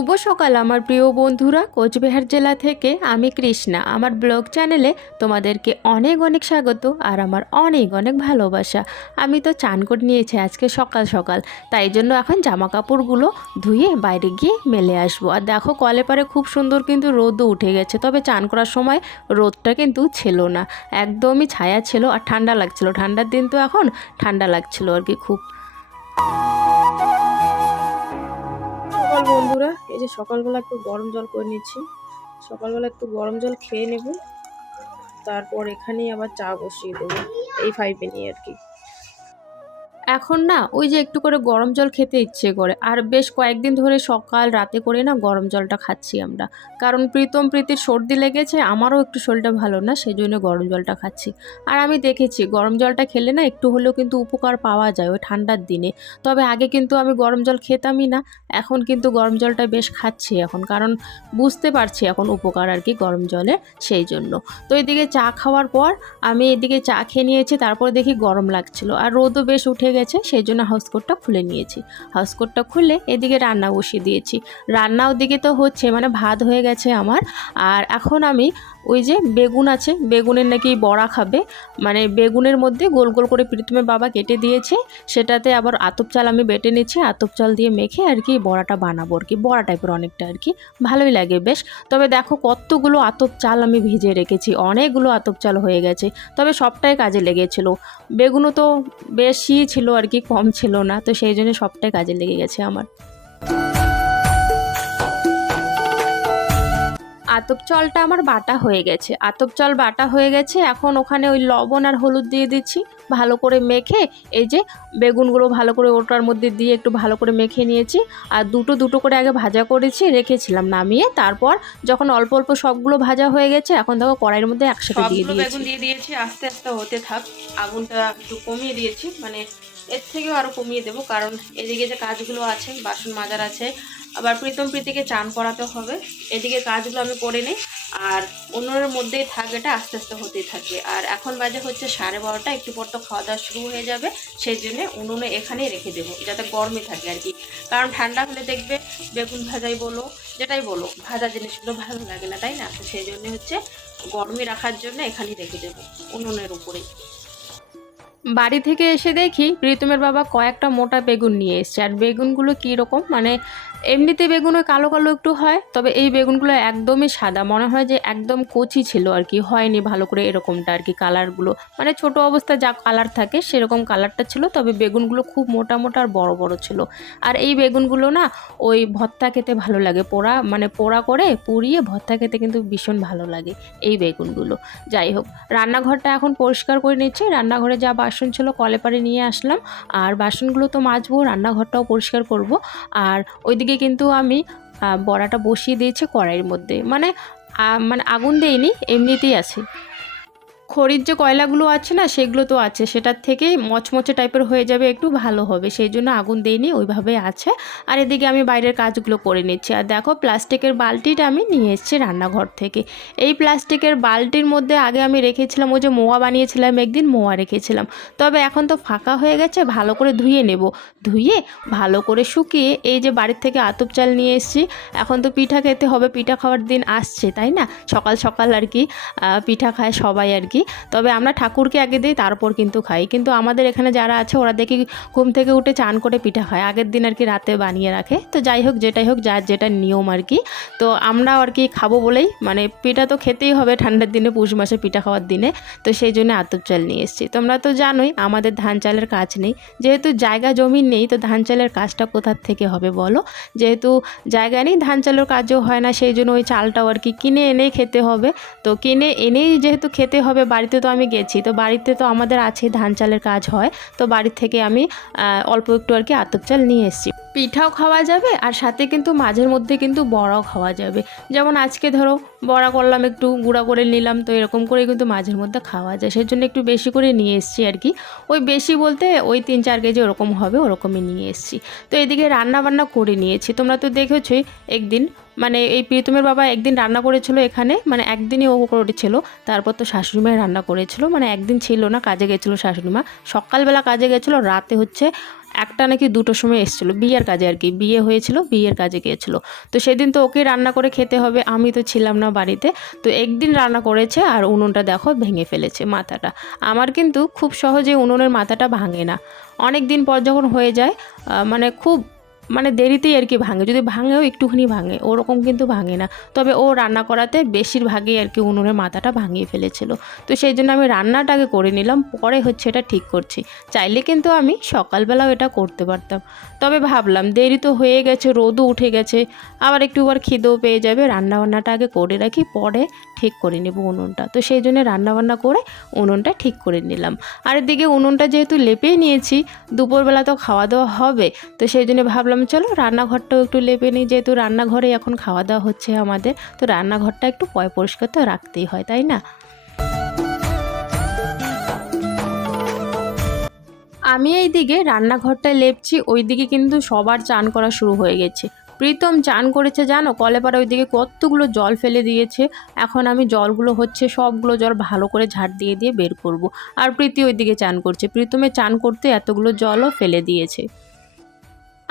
শুভ সকাল আমার প্রিয় বন্ধুরা। কোচবিহার জেলা থেকে আমি কৃষ্ণা। আমার ব্লগ চ্যানেলে তোমাদেরকে অনেক অনেক স্বাগত আর আমার অনেক অনেক ভালোবাসা। আমি তো চান করে নিয়েছি আজকে সকাল সকাল। তাই জন্য এখন জামা কাপড়গুলো ধুয়ে বাইরে গিয়ে মেলে আসব। আর দেখো কলে পারে খুব সুন্দর কিন্তু রোদও উঠে গেছে, তবে চান করার সময় রোদটা কিন্তু ছিল না। একদমই ছায়া ছিল আর ঠান্ডা লাগছিল। ঠান্ডার দিন তো এখন ঠান্ডা লাগছিল আর কি খুব। সকাল বন্ধুরা, এই যে সকালবেলা একটু গরম জল করে নিচ্ছি সকালবেলা একটু গরম জল খেয়ে নেব। তারপর এখানেই আবার চা বসিয়ে দেবো, এই ফাইভে নিয়ে আর কি। এখন না, ওই যে একটু করে গরম জল খেতে ইচ্ছে করে। আর বেশ কয়েকদিন ধরে সকাল রাতে করে না গরম জলটা খাচ্ছি আমরা। কারণ প্রীতম প্রীতির সর্দি লেগেছে, আমারও একটু শরীরটা ভালো না সেই জন্য গরম জলটা খাচ্ছি। আর আমি দেখেছি, গরম জলটা খেলে না একটু হলেও কিন্তু উপকার পাওয়া যায় ওই ঠান্ডার দিনে। তবে আগে কিন্তু আমি গরম জল খেতামই না, এখন কিন্তু গরম জলটা বেশ খাচ্ছি এখন। কারণ বুঝতে পারছি এখন উপকার আর কি গরম জলে, সেই জন্য। তো এদিকে চা খাওয়ার পর আমি এদিকে চা খেয়ে নিয়েছি, তারপর দেখি গরম লাগছিল। আর রোদও বেশ উঠে গেছে। সেই জন্য হাউসকোটটা খুলে নিয়েছি। হাউসকোটটা খুলে এদিকে রান্না বসিয়ে দিয়েছি। রান্না ওদিকে তো হচ্ছে মানে ভাত হয়ে গেছে আমার। আর এখন আমি ওই যে বেগুন আছে, বেগুনের নাকি বড়া খাবে। মানে বেগুনের মধ্যে গোল গোল করে প্রীতমের বাবা কেটে দিয়েছে। সেটাতে আবার আতপ চাল আমি বেটে নিচ্ছি আতপ চাল দিয়ে মেখে আর কি বড়াটা বানাবো আর কি। বড়া টাইপের অনেকটা আর কি। ভালোই লাগে বেশ। তবে দেখো কতগুলো আতপ চাল আমি ভিজে রেখেছি, অনেকগুলো আতপ চাল হয়ে গেছে। তবে সবটাই কাজে লেগেছিল। বেগুনও তো বেশি ছিল আর কি কম ছিল না তো সেই জন্য সবটাই কাজে লেগে গেছে আমার। আতপ চলটা আমার বাটা হয়ে গেছে। আতপ চাল বাটা হয়ে গেছে এখন ওখানে ওই লবণ আর হলুদ দিয়ে দিচ্ছি। ভালো করে মেখে এই যে বেগুনগুলো ভালো করে ওটার মধ্যে দিয়ে একটু ভালো করে মেখে নিয়েছি। আর দুটো দুটো করে আগে ভাজা করেছি রেখেছিলাম নামিয়ে। তারপর যখন অল্প অল্প সবগুলো ভাজা হয়ে গেছে এখন দেখো কড়াইয়ের মধ্যে একসাথে দিয়ে দিয়েছি বেগুন দিয়ে দিয়েছি আস্তে আস্তে হতে থাক। আগুনটা একটু কমিয়ে দিয়েছি মানে এর থেকেও আরও কমিয়ে দেবো কারণ এদিকে যে কাজগুলো আছে বাসন মাজার আছে আবার প্রীতম প্রীতিকে চান করাতে হবে। এদিকে কাজগুলো আমি করে নিই। আর অন্যের মধ্যেই থাক এটা আস্তে আস্তে হতেই থাকবে আর এখন বাজে হচ্ছে সাড়ে বারোটা, একটু পর তো খাওয়া দাওয়া শুরু হয়ে যাবে। সেই জন্যে উনুনে এখানেই রেখে দেবো, যাতে গরমে থাকে আর কি। কারণ ঠান্ডা হলে দেখবে বেগুন ভাজাই বলো, যেটাই বলো, ভাজা জিনিসগুলো ভালো লাগে না, তাই না? তো সেই জন্য হচ্ছে গরমে রাখার জন্য এখানেই রেখে দেবো, উনুনের উপরেই। বাড়ি থেকে এসে দেখি প্রীতমের বাবা কয়েকটা মোটা বেগুন নিয়ে এসছে। আর বেগুনগুলো কীরকম? মানে এমনিতে বেগুন ওই কালো কালো একটু হয়, তবে এই বেগুনগুলো একদমই সাদা। মনে হয় যে একদম কচি ছিল আর কি, হয়নি ভালো করে এরকমটা আর কি কালারগুলো। মানে ছোট অবস্থায় যা কালার থাকে সেরকম কালারটা ছিল, তবে বেগুনগুলো খুব মোটা মোটা আর বড় বড় ছিল। আর এই বেগুনগুলো না ওই ভর্তা খেতে ভালো লাগে, পোড়া মানে পোড়া করে পুড়িয়ে ভর্তা খেতে কিন্তু ভীষণ ভালো লাগে এই বেগুনগুলো। যাই হোক, রান্নাঘরটা এখন পরিষ্কার করে নিচ্ছি। রান্নাঘরে যা বাসন ছিল কলে পারে নিয়ে আসলাম, আর বাসনগুলো তো মাজবো, রান্নাঘরটাও পরিষ্কার করব। আর ওইদিকে কিন্তু আমি বড়াটা বসিয়ে দিয়েছি কড়াইয়ের মধ্যে। মানে মানে আগুন দেইনি এমনিতেই আছে। খড়ির যে কয়লাগুলো আছে না, সেগুলো তো আছে। সেটার থেকেই মচমচে টাইপের হয়ে যাবে, একটু ভালো হবে। সেই জন্য আগুন দেইনি, ওইভাবে আছে। আর এদিকে আমি বাইরের কাজগুলো করে নিচ্ছি। আর দেখো, প্লাস্টিকের বালতিটা আমি নিয়ে এসেছি রান্নাঘর থেকে। এই প্লাস্টিকের বালতির মধ্যে আগে আমি রেখেছিলাম, ওই যে মোয়া বানিয়েছিলাম, একদিন মোয়া রেখেছিলাম। তবে এখন তো ফাঁকা হয়ে গেছে, ভালো করে ধুয়ে নেব। ধুয়ে ভালো করে শুকিয়ে এই যে বাড়ির থেকে আতপ চাল নিয়ে এসেছি। এখন তো পিঠা খেতে হবে, পিঠা খাওয়ার দিন আসছে, তাই না? সকাল সকাল আর কি পিঠা খায় সবাই আর কি। তবে আমরা ঠাকুরকে আগে দিই, তারপর কিন্তু খাই। কিন্তু আমাদের এখানে যারা আছে, ওরা দেখি ঘুম থেকে উঠে চান করে পিঠা খায়। আগের দিন আর কি রাতে বানিয়ে রাখে। তো যাই হোক, যেটাই হোক, যার যেটা নিয়ম আর কি। তো আমরা আর কি খাব বলেই মানে পিঠা তো খেতেই হবে ঠান্ডার দিনে, পুষ মাসে পিঠা খাওয়ার দিনে। তো সেই জন্য আতপ চাল নিয়ে এসেছি। তোমরা তো জানোই, আমাদের ধান চালের কাজ নেই। যেহেতু জায়গা জমি নেই, তো ধান চালের কাজটা কোথার থেকে হবে বলো? যেহেতু জায়গা নেই, ধান চালের কাজও হয় না। সেই জন্য ওই চালটাও আর কি কিনে এনেই খেতে হবে। তো কিনে এনেই যেহেতু খেতে হবে বাড়িতে তো আমি গেছি, তো বাড়িতে তো আমাদের আছে ধান চালের কাজ হয়। তো বাড়ির থেকে আমি অল্প একটু আর কি আতপ চাল নিয়ে এসেছি। পিঠাও খাওয়া যাবে আর সাথে কিন্তু মাঝের মধ্যে কিন্তু বড়াও খাওয়া যাবে। যেমন আজকে ধরো বড়া করলাম, একটু গুঁড়া করে নিলাম, তো এরকম করে কিন্তু মাঝের মধ্যে খাওয়া যায়। সেই জন্য একটু বেশি করে নিয়ে এসেছি আর কি। ওই বেশি বলতে ওই তিন চার কেজি ওরকম হবে, ওরকমই নিয়ে এসেছি। তো এদিকে রান্না বান্না করে নিয়েছি। তোমরা তো দেখেছোই একদিন মানে এই প্রীতমের বাবা একদিন রান্না করেছিল এখানে মানে একদিনই ও করেছিল। তারপর তো শাশুড়ি মায়ের রান্না করেছিল মানে একদিন ছিল না, কাজে গেছিল শাশুড়ি মা সকালবেলা কাজে গেছিল, রাতে হচ্ছে একটা নাকি দুটো সময় এসেছিল, বিয়ের কাজে আর কি। বিয়ে হয়েছিল, বিয়ের কাজে গিয়েছিল। তো সেদিন তো ওকে রান্না করে খেতে হবে, আমি তো ছিলাম না বাড়িতে। তো একদিন রান্না করেছে আর উনুনটা দেখো ভেঙে ফেলেছে মাথাটা। আমার কিন্তু খুব সহজে উনুনের মাথাটা ভাঙে না। অনেক দিন পর যখন হয়ে যায় মানে খুব মানে দেরিতেই আর কি ভাঙে। যদি ভাঙেও একটুখানি ভাঙে, ওরকম কিন্তু ভাঙে না। তবে ও রান্না করাতে বেশিরভাগই আর কি উনুনের মাথাটা ভাঙিয়ে ফেলেছিল। তো সেই জন্য আমি রান্নাটাকে করে নিলাম, পরে হচ্ছে এটা ঠিক করছি। চাইলে কিন্তু আমি সকালবেলাও এটা করতে পারতাম। তবে ভাবলাম, দেরি তো হয়ে গেছে, রোদও উঠে গেছে। আবার একটু আবার খিদেও পেয়ে যাবে, রান্নাবান্নাটা আগে করে রাখি, পরে ঠিক করে নেব উনুনটা। তো সেই জন্য রান্নাবান্না করে উনুনটা ঠিক করে নিলাম। আর এদিকে উনুনটা যেহেতু লেপেই নিয়েছি, দুপুরবেলা তো খাওয়া দাওয়া হবে, তো সেই জন্য ভাবলাম চলো রান্নাঘরটাও একটু লেপে নিই, যেহেতু রান্নাঘরে এখন খাওয়া দাওয়া হচ্ছে আমাদের, তো রান্নাঘরটা একটু পয় পরিষ্কার তো রাখতেই হয়, তাই না? আমি এইদিকে রান্নাঘরটা লেপছি, ওইদিকে কিন্তু সবার চান করা শুরু হয়ে গেছে। প্রীতম চান করেছে জানো? কলে পারে ওইদিকে কতগুলো জল ফেলে দিয়েছে। এখন আমি জলগুলো হচ্ছে সবগুলো জল ভালো করে ঝাড় দিয়ে দিয়ে বের করব। আর প্রীতি ওইদিকে চান করছে। প্রীতমে চান করতে এতগুলো জলও ফেলে দিয়েছে।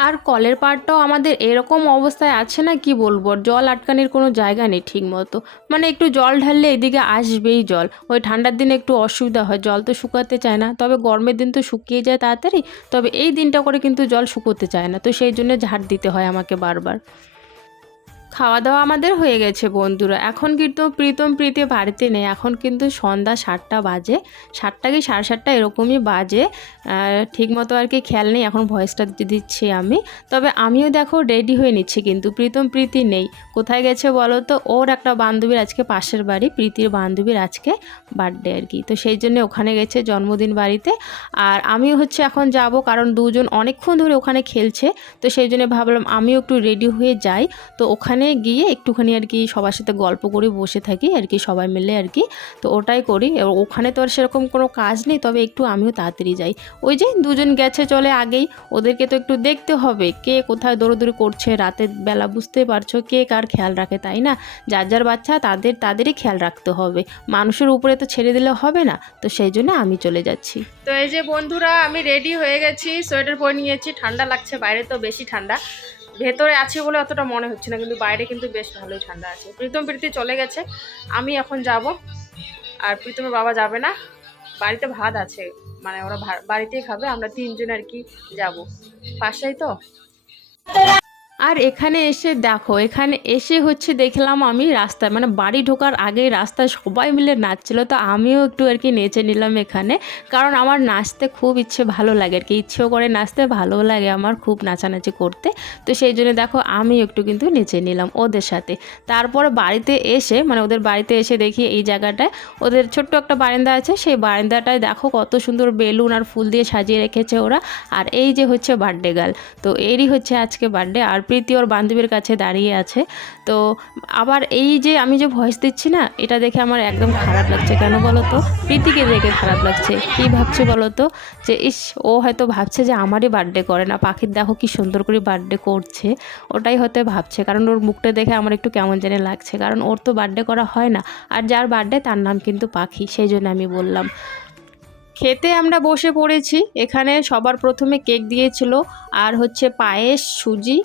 আর কলের পাড়টাও আমাদের এরকম অবস্থায় আছে না, কি বলব? জল আটকানির কোনো জায়গা নেই ঠিক মতো মানে একটু জল ঢাললে এদিকে আসবেই জল। ওই ঠান্ডার দিনে একটু অসুবিধা হয়, জল তো শুকাতে চায় না। তবে গরমের দিন তো শুকিয়ে যায় তাড়াতাড়ি। তবে এই দিনটা করে কিন্তু জল শুকোতে চায় না। তো সেই জন্য ঝাড় দিতে হয় আমাকে বারবার। খাওয়া দাওয়া আমাদের হয়ে গেছে বন্ধুরা। এখন কিন্তু প্রীতম প্রীতি বাড়িতে নেই। এখন কিন্তু সন্ধ্যা সাতটা বাজে। সাতটা কি সাড়ে সাতটা এরকমই বাজে। ঠিক মতো আর কি খেয়াল নেই। এখন ভয়েসটা দিচ্ছি আমি। তবে আমিও দেখো রেডি হয়ে নিচ্ছি কিন্তু প্রীতম প্রীতি নেই। কোথায় গেছে বলো তো? ওর একটা বান্ধবীর আজকে পাশের বাড়ি, প্রীতির বান্ধবীর আজকে বার্থডে আর কি। তো সেই জন্য ওখানে গেছে জন্মদিন বাড়িতে। আর আমিও হচ্ছে এখন যাব কারণ দুজন অনেকক্ষণ ধরে ওখানে খেলছে। তো সেই জন্য ভাবলাম আমিও একটু রেডি হয়ে যাই। তো ওখানে গিয়ে একটুখানি আর কি সবার সাথে গল্প করে বসে থাকি আর কি, সবাই মিলে আর কি। তো ওটাই করি। ওখানে তো আর সেরকম কোনো কাজ নেই, তবে একটু আমিও তাড়াতাড়ি যাই। ওই যে দুজন গেছে চলে আগেই, ওদেরকে তো একটু দেখতে হবে কে কোথায় দৌড়দৌড়ি করছে, রাতের বেলা বুঝতে পারছ কে কার খেয়াল রাখে, তাই না? যার যার বাচ্চা তাদের তাদেরই খেয়াল রাখতে হবে। মানুষের উপরে তো ছেড়ে দিলে হবে না, তো সেই জন্য আমি চলে যাচ্ছি। তো এই যে বন্ধুরা, আমি রেডি হয়ে গেছি সোয়েটার পরে নিয়েছি। ঠান্ডা লাগছে, বাইরে তো বেশি ঠান্ডা। ভেতরে আছে বলে অতটা মনে হচ্ছে না, কিন্তু বাইরে কিন্তু বেশ ভালোই ঠান্ডা আছে। প্রীতম প্রীতি চলে গেছে, আমি এখন যাব, আর প্রীতমের বাবা যাবে না। বাড়িতে ভাত আছে মানে ওরা বাড়িতেই খাবে, আমরা তিনজন আর কি যাব। পাশেই তো? আর এখানে এসে দেখো, এখানে এসে হচ্ছে দেখলাম আমি রাস্তায় মানে বাড়ি ঢোকার আগে রাস্তায় সবাই মিলে নাচছিল। তো আমিও একটু আর কি নেচে নিলাম এখানে। কারণ আমার নাচতে খুব ইচ্ছে ভালো লাগে আর কি। ইচ্ছেও করে নাচতে ভালো লাগে আমার খুব নাচানাচি করতে। তো সেই জন্য দেখো আমি একটু কিন্তু নেচে নিলাম ওদের সাথে। তারপর বাড়িতে এসে মানে ওদের বাড়িতে এসে দেখি এই জায়গাটায়, ওদের ছোট্ট একটা বারান্দা আছে। সেই বারান্দাটায় দেখো কত সুন্দর বেলুন আর ফুল দিয়ে সাজিয়ে রেখেছে ওরা। আর এই যে হচ্ছে বার্থডে গার্ল তো এরই হচ্ছে আজকে বার্থডে আর প্রীতি ওর বান্ধবীর কাছে দাঁড়িয়ে আছে। তো আবার এই যে আমি যে ভয়েস দিচ্ছি না, এটা দেখে আমার একদম খারাপ লাগছে। কেন বলো তো? প্রীতিকে দেখে খারাপ লাগছে। কী ভাবছে বলো তো? যে ইস, ও হয়তো ভাবছে যে আমারই বার্থডে করে না। পাখির দেখো কি সুন্দর করে বার্থডে করছে। ওটাই হয়তো ভাবছে। কারণ ওর মুখটা দেখে আমার একটু কেমন জানি লাগছে। কারণ ওর তো বার্থডে করা হয় না। আর যার বার্থডে তার নাম কিন্তু পাখি। সেই জন্য আমি বললাম। খেতে আমরা বসে পড়েছি। এখানে সবার প্রথমে কেক দিয়েছিল। আর হচ্ছে পায়েস, সুজি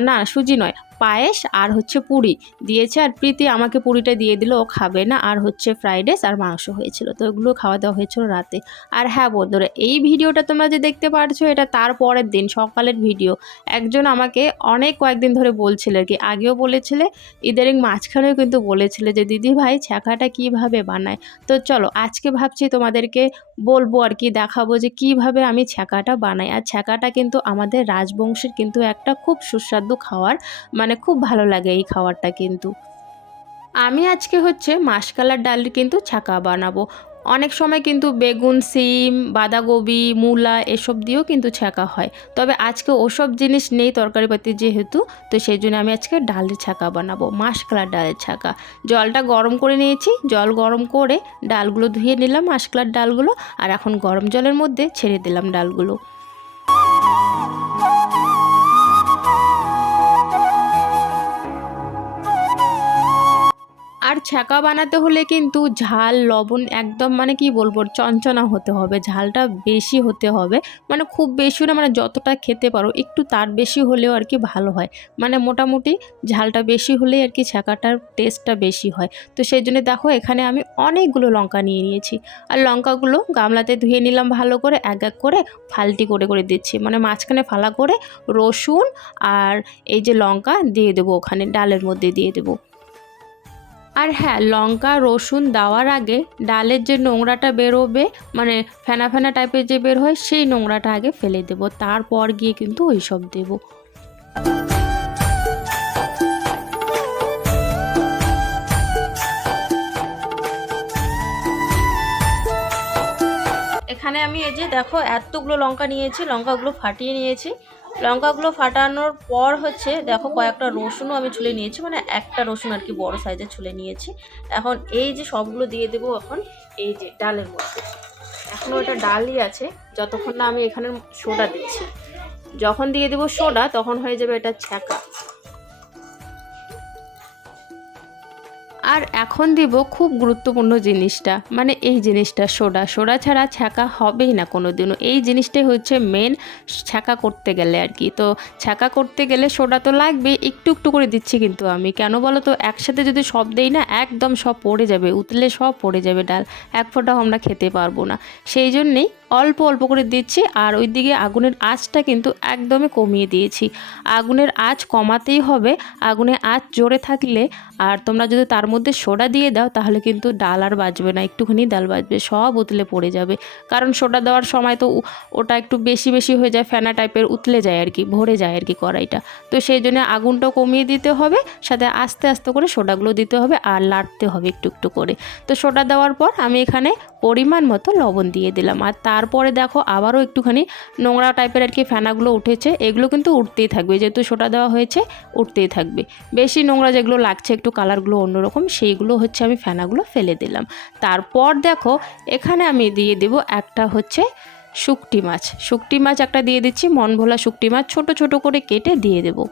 না সুজি নয় পায়েস আর হচ্ছে পুরি। দিয়েছে আর প্রীতি আমাকে পুরিটা দিয়ে দিল, ও খাবে না। আর হচ্ছে ফ্রাইড রাইস আর মাংস হয়েছিল, তো এগুলো খাওয়া দাওয়া হয়েছিল রাতে। আর হ্যাঁ বন্ধুরা, এই ভিডিওটা তোমরা যে দেখতে পারছ, এটা তার পরের দিন, সকালের ভিডিও। একজন আমাকে অনেক কয়েকদিন ধরে বলছিল কি, আগেও বলেছিলে ইদারিং মাঝখানেও কিন্তু বলেছিলে যে, দিদি ভাই, ছ্যাঁকাটা কীভাবে বানায়? তো চলো, আজকে ভাবছি তোমাদেরকে বলব আর কি, দেখাবো যে কীভাবে আমি ছ্যাঁকাটা বানাই। আর ছ্যাঁকাটা কিন্তু আমাদের রাজবংশের কিন্তু একটা খুব সুস্বাদু খাওয়ার মানে খুব ভালো লাগে এই খাবারটা কিন্তু। আমি আজকে হচ্ছে মাসকালার ডালের কিন্তু ছাকা বানাবো। অনেক সময় কিন্তু বেগুন, সিম, বাঁধাকপি, মূলা এসব দিয়েও কিন্তু ছাকা হয়। তবে আজকে ওসব জিনিস নেই তরকারিপাতি যেহেতু, তো সেই জন্য আমি আজকে ডালের ছাকা বানাবো, মাসকালার ডালের ছাকা। জলটা গরম করে নিয়েছি, জল গরম করে ডালগুলো ধুয়ে নিলাম মাসকালার ডালগুলো, আর এখন গরম জলের মধ্যে ছেড়ে দিলাম ডালগুলো। আর ছ্যাঁকা বানাতে হলে কিন্তু ঝাল, লবণ একদম মানে কি বলব চঞ্চনা হতে হবে, ঝালটা বেশি হতে হবে। মানে খুব বেশি না মানে যতটা খেতে পারো, একটু তার বেশি হলেও আর কি ভালো হয়। মানে মোটামুটি ঝালটা বেশি হলেই আর কি ছ্যাঁকাটার টেস্টটা বেশি হয়। তো সেই জন্য দেখো, এখানে আমি অনেকগুলো লঙ্কা নিয়ে নিয়েছি। আর লঙ্কাগুলো গামলাতে ধুয়ে নিলাম ভালো করে, এক এক করে ফালটি করে করে দিচ্ছি। মানে মাঝখানে ফালা করে রসুন আর এই যে লঙ্কা দিয়ে দেবো ওখানে, ডালের মধ্যে দিয়ে দেবো। আর হ্যাঁ লঙ্কা, রসুন দেওয়ার আগে ডালের যে নোংরাটা বেরোবে মানে ফেনা ফেনা টাইপের যে বের হয়, সেই নোংরাটা আগে ফেলে দেবো। তারপর গিয়ে কিন্তু ওই সব দেবো। এখানে আমি এই যে দেখো, এতগুলো লঙ্কা নিয়েছি, লঙ্কাগুলো ফাটিয়ে নিয়েছি। লঙ্কাগুলো ফাটানোর পর হচ্ছে, দেখো কয়েকটা রসুনও আমি ছুলে নিয়েছি মানে একটা রসুন আর কি বড় সাইজে ছুলে নিয়েছি। এখন এই যে সবগুলো দিয়ে দেবো এখন, এই যে ডালের মধ্যে। এখন ওটা ডালই আছে, যতক্ষণ না আমি এখানে সোডা দিচ্ছি। যখন দিয়ে দেবো সোডা, তখন হয়ে যাবে এটা ছ্যাঁকা। আর এখন দিব খুব গুরুত্বপূর্ণ জিনিসটা মানে এই জিনিসটা সোডা। সোডা ছাড়া ছ্যাঁকা হবেই না কোনো দিনও এই জিনিসটাই হচ্ছে মেন ছ্যাঁকা করতে গেলে আর কি। তো ছ্যাঁকা করতে গেলে সোডা তো লাগবে একটু একটু করে দিচ্ছি কিন্তু আমি। কেন বলো তো, একসাথে যদি সব দেই না, একদম সব পড়ে যাবে, উতলে সব পড়ে যাবে ডাল। এক ফোঁটাও আমরা খেতে পারব না। সেই জন্যেই অল্প অল্প করে দিচ্ছি আর ওই দিকে আগুনের আঁচটা কিন্তু একদমই কমিয়ে দিয়েছি। আগুনের আঁচ কমাতেই হবে। আগুনে আঁচ জোরে থাকলে আর তোমরা যদি তার মধ্যে সোডা দিয়ে দাও তাহলে কিন্তু ডাল আর বাজবে না। একটুখানি ডাল বাজবে, সব উতলে পড়ে যাবে। কারণ সোডা দেওয়ার সময় তো ওটা একটু বেশি বেশি হয়ে যায়, ফেনা টাইপের উতলে যায় আর কি, ভরে যায় আর কি কড়াইটা। তো সেই জন্য আগুনটাও কমিয়ে দিতে হবে, সাথে আস্তে আস্তে করে সোডাগুলো দিতে হবে আর লাড়তে হবে একটু একটু করে। তো সোডা দেওয়ার পর আমি এখানে পরিমাণ মতো লবণ দিয়ে দিলাম। আর তারপরে দেখো আবারও একটুখানি নোংরা টাইপের আর কি ফেনাগুলো উঠেছে। এগুলো কিন্তু উঠতেই থাকবে, যেহেতু সোটা দেওয়া হয়েছে, উঠতেই থাকবে। বেশি নোংরা যেগুলো লাগছে, একটু কালারগুলো অন্যরকম, সেইগুলো হচ্ছে আমি ফেনাগুলো ফেলে দিলাম। তারপর দেখো, এখানে আমি দিয়ে দেব একটা হচ্ছে শুকটি মাছ। শুকটি মাছ একটা দিয়ে দিচ্ছি মন ভোলা শুকটি মাছ, ছোট ছোট করে কেটে দিয়ে দেবো।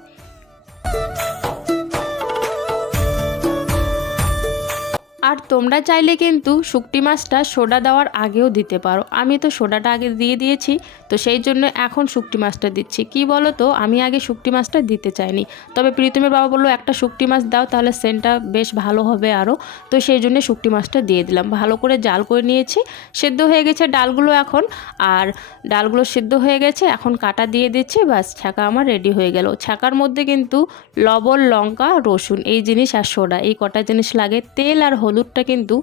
আর তোমরা চাইলে কিন্তু শুকটি মাছটা সোডা দেওয়ার আগেও দিতে পারো। আমি তো সোডাটা আগে দিয়ে দিয়েছি তো সেই জন্য এখন শুকটি মাছটা দিচ্ছি। কি বলো তো আমি আগে শুকটি মাছটা দিতে চাইনি। তবে প্রীতমের বাবা বলল, একটা শুকটি মাছ দাও, তাহলে সেন্টটা বেশ ভালো হবে আরও তো সেই জন্য শুকটি মাছটা দিয়ে দিলাম। ভালো করে জাল করে নিয়েছি। সেদ্ধ হয়ে গেছে ডালগুলো এখন। আর ডালগুলো সেদ্ধ হয়ে গেছে, এখন কাটা দিয়ে দিচ্ছি, বাস ছাকা আমার রেডি হয়ে গেল। ছাকার মধ্যে কিন্তু লবণ, লঙ্কা, রসুন, এই জিনিস আর সোডা, এই কটা জিনিস লাগে। তেল আর হলুদটা কিন্তু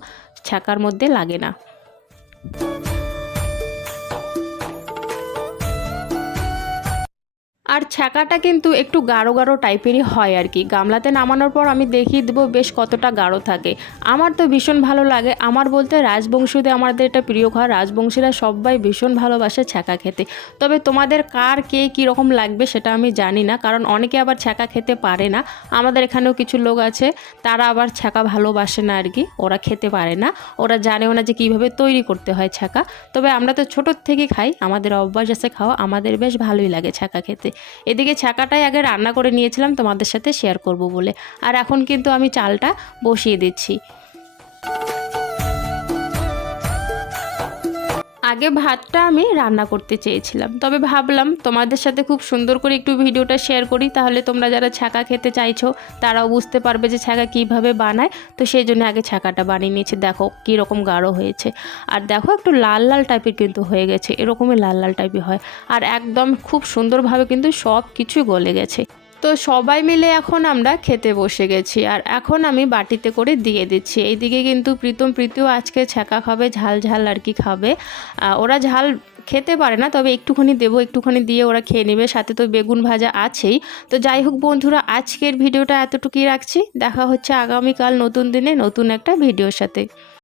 ছাকার মধ্যে লাগে না। আর ছ্যাঁকাটা কিন্তু একটু গাঢ় গাঢ় টাইপেরই হয় আর কি। গামলাতে নামানোর পর আমি দেখিয়ে দেবো বেশ কতটা গাঢ় থাকে। আমার তো ভীষণ ভালো লাগে। আমার বলতে রাজবংশীতে আমাদের এটা প্রিয় খাওয়া রাজবংশীরা সবাই ভীষণ ভালোবাসে ছ্যাঁকা খেতে। তবে তোমাদের কার কে কীরকম লাগবে সেটা আমি জানি না, কারণ অনেকে আবার ছ্যাঁকা খেতে পারে না। আমাদের এখানেও কিছু লোক আছে, তারা আবার ছ্যাঁকা ভালোবাসে না আর কি, ওরা খেতে পারে না। ওরা জানেও না যে কীভাবে তৈরি করতে হয় ছ্যাঁকা। তবে আমরা তো ছোটোর থেকে খাই, আমাদের অভ্যাস আছে খাওয়া, আমাদের বেশ ভালোই লাগে ছ্যাঁকা খেতে। এদিকে ছ্যাঁকাটাই আগে রান্না করে নিয়েছিলাম, তোমাদের সাথে শেয়ার করব বলে। আর এখন কিন্তু আমি চালটা বসিয়ে দিচ্ছি। আগে ভাতটা আমি রান্না করতে চেয়েছিলাম। তবে ভাবলাম তোমাদের সাথে খুব সুন্দর করে একটু ভিডিওটা শেয়ার করি, তাহলে তোমরা যারা ছাকা খেতে চাইছো, তারাও বুঝতে পারবে যে ছাকা কীভাবে বানায়। তো সেই জন্য আগে ছাকাটা বানিয়ে নিয়েছে। দেখো কীরকম গাঢ় হয়েছে। আর দেখো একটু লাল লাল টাইপের কিন্তু হয়ে গেছে। এরকমই লাল লাল টাইপের হয়। আর একদম খুব সুন্দরভাবে কিন্তু সব কিছু গলে গেছে। তো সবাই মিলে এখন আমরা খেতে বসে গেছি আর এখন আমি বাটিতে করে দিয়ে দিচ্ছি। এইদিকে কিন্তু প্রীতম, প্রীতিও আজকে ছ্যাঁকা খাবে, ঝাল ঝাল আর কি খাবে। ওরা ঝাল খেতে পারে না, তবে একটুখানি দেবো, একটুখানি দিয়ে ওরা খেয়ে নেবে। সাথে তো বেগুন ভাজা আছেই। তো যাই হোক বন্ধুরা, আজকের ভিডিওটা এতটুকুই রাখছি। দেখা হচ্ছে আগামীকাল নতুন দিনে নতুন একটা ভিডিওর সাথে।